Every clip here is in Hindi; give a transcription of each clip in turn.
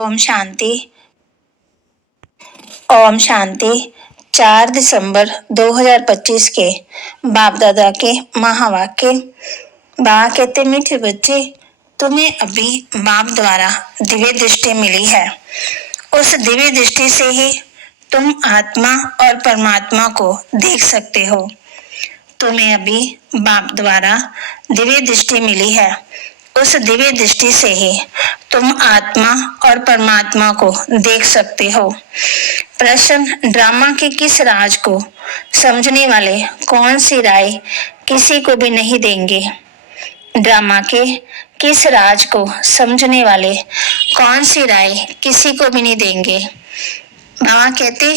ओम शांति। ओम शांति। 4 दिसंबर 2025 के बाप दादा के महावाक्य। बाबा कहते, मीठे बच्चे, तुम्हें अभी बाप द्वारा दिव्य दृष्टि मिली है। उस दिव्य दृष्टि से ही तुम आत्मा और परमात्मा को देख सकते हो। तुम्हें अभी बाप द्वारा दिव्य दृष्टि मिली है। उस दिव्य दृष्टि से ही तुम आत्मा और परमात्मा को देख सकते हो। प्रश्न, ड्रामा के किस राज को समझने वाले कौन सी राय किसी को भी नहीं देंगे? ड्रामा के किस राज को समझने वाले कौन सी राय किसी को भी नहीं देंगे? बाबा कहते,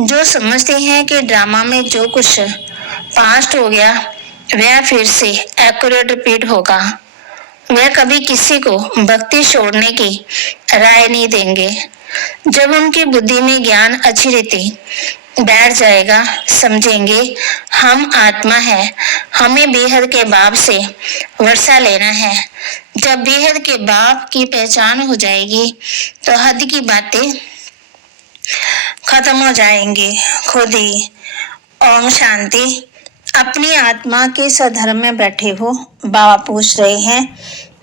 जो समझते हैं कि ड्रामा में जो कुछ पास्ट हो गया वह फिर से एक्यूरेट रिपीट होगा, वह कभी किसी को भक्ति छोड़ने की राय नहीं देंगे। जब उनकी बुद्धि में ज्ञान अच्छी रीति बैठ जाएगा, समझेंगे हम आत्मा है, हमें बेहद के बाप से वर्षा लेना है। जब बेहद के बाप की पहचान हो जाएगी तो हद की बातें खत्म हो जाएंगी खुद ही। ओम शांति। अपनी आत्मा के सधर्म में बैठे हो, बाबा पूछ रहे हैं।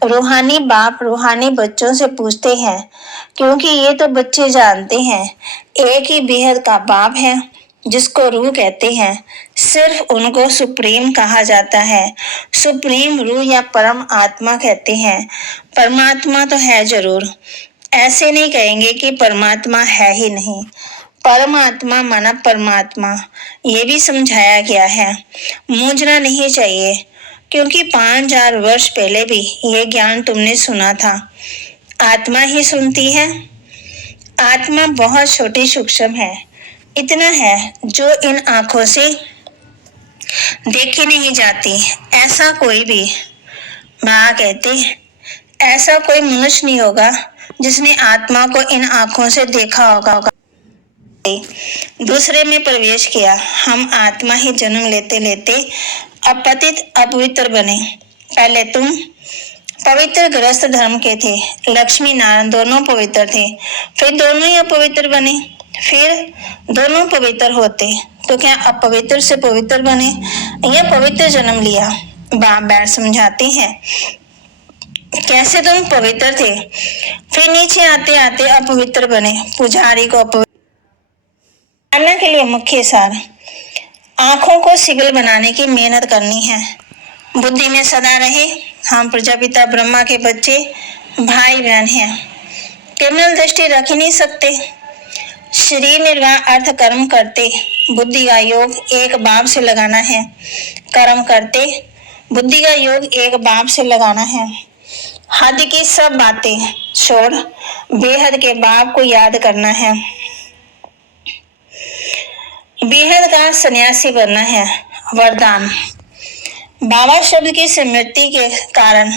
रूहानी बाप रूहानी बच्चों से पूछते हैं, क्योंकि ये तो बच्चे जानते हैं एक ही बेहद का बाप है जिसको रूह कहते हैं। सिर्फ उनको सुप्रीम कहा जाता है। सुप्रीम रूह या परम आत्मा कहते हैं। परमात्मा तो है जरूर, ऐसे नहीं कहेंगे कि परमात्मा है ही नहीं। परमात्मा माना परमात्मा, ये भी समझाया गया है। मूंझना नहीं चाहिए, क्योंकि 5000 वर्ष पहले भी ये ज्ञान तुमने सुना था। आत्मा ही सुनती है। आत्मा बहुत छोटी सूक्ष्म है, इतना है जो इन आंखों से देखी नहीं जाती। ऐसा कोई भी, माँ कहते, ऐसा कोई मनुष्य नहीं होगा जिसने आत्मा को इन आंखों से देखा होगा। दूसरे में प्रवेश किया। हम आत्मा ही जन्म लेते लेते अपतित अपवित्र बने। पहले तुम पवित्र गृहस्थ धर्म के थे, लक्ष्मी नारायण दोनों पवित्र थे, फिर दोनों ही अपवित्र बने। फिर दोनों पवित्र होते तो क्या अपवित्र से पवित्र बने या पवित्र जन्म लिया? बाप बैठ समझाते हैं, कैसे तुम पवित्र थे, फिर नीचे आते आते अपवित्र बने। पुजारी को अपवित्र जानने के लिए मुख्य सार, आंखों को सिगल बनाने की मेहनत करनी है। बुद्धि में सदा रहे हम प्रजापिता ब्रह्मा के बच्चे भाई बहन हैं। केवल दृष्टि रख ही नहीं सकते। शरीर निर्वाह अर्थ कर्म करते बुद्धि का योग एक बाप से लगाना है। कर्म करते बुद्धि का योग एक बाप से लगाना है। हद की सब बातें छोड़ बेहद के बाप को याद करना है। बेहद का सन्यासी बनना है। वरदान, बाबा शब्द की स्मृति के कारण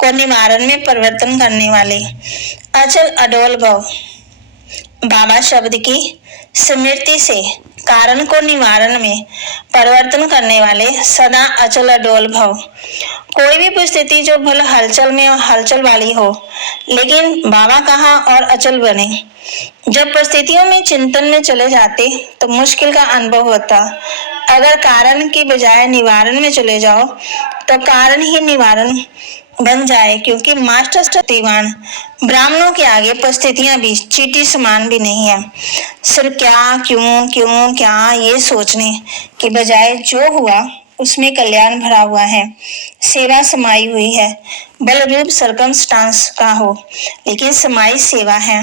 को निवारण में परिवर्तन करने वाले अचल अडोल भव। बाबा शब्द की स्मृति से कारण को निवारण में परिवर्तन करने वाले सदा अचल अडोल भव। कोई भी परिस्थिति जो भले हलचल में और हलचल वाली हो, लेकिन बाबा कहा और अचल बने। जब परिस्थितियों में चिंतन में चले जाते तो मुश्किल का अनुभव होता। अगर कारण की बजाय निवारण में चले जाओ तो कारण ही निवारण बन जाए, क्योंकि मास्टर शक्तिवान ब्राह्मणों के आगे परिस्थितियां भी चींटी समान भी नहीं है। सिर्फ क्या क्यों क्यों क्या ये सोचने की बजाय जो हुआ उसमें कल्याण भरा हुआ है, सेवा समाई हुई है। बल रूप सर्कमस्टांस का हो, लेकिन समाई सेवा है।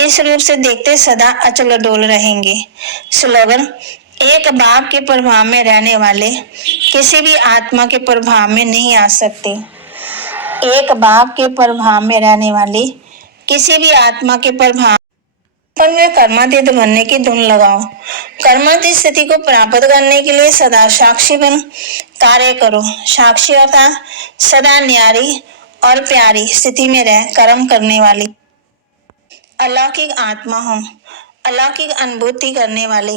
इस रूप से देखते सदा अचल अडोल रहेंगे। स्लोगन, एक बाप के प्रभाव में रहने वाले किसी भी आत्मा के प्रभाव में नहीं आ सकते। एक बाप के प्रभाव में रहने वाले किसी भी आत्मा के प्रभाव में कर्मातीत बनने की धुन लगाओ। कर्मातीत स्थिति को प्राप्त करने के लिए सदा साक्षी बन कार्य करो। साक्षी अर्थात सदा न्यारी और प्यारी स्थिति में रह कर्म करने वाली अलौकिक आत्मा हो। अलौकिक अनुभूति करने वाले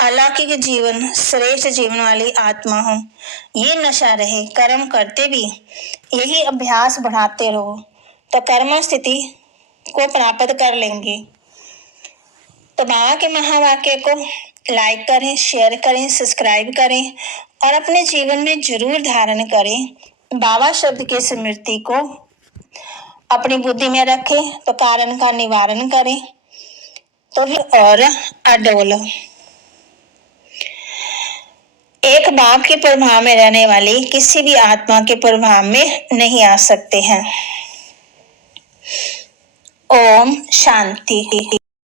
अलौकिक जीवन श्रेष्ठ जीवन वाली आत्मा हो। ये नशा रहे, कर्म करते भी यही अभ्यास बढ़ाते रहो तो कर्म स्थिति को प्राप्त कर लेंगे। तो बाबा के महावाक्य को लाइक करें, शेयर करें, सब्सक्राइब करें और अपने जीवन में जरूर धारण करें। बाबा शब्द की स्मृति को अपनी बुद्धि में रखें तो कारण का निवारण करें तो और अडोल। एक बाप के प्रभाव में रहने वाली किसी भी आत्मा के प्रभाव में नहीं आ सकते हैं। ओम शांति।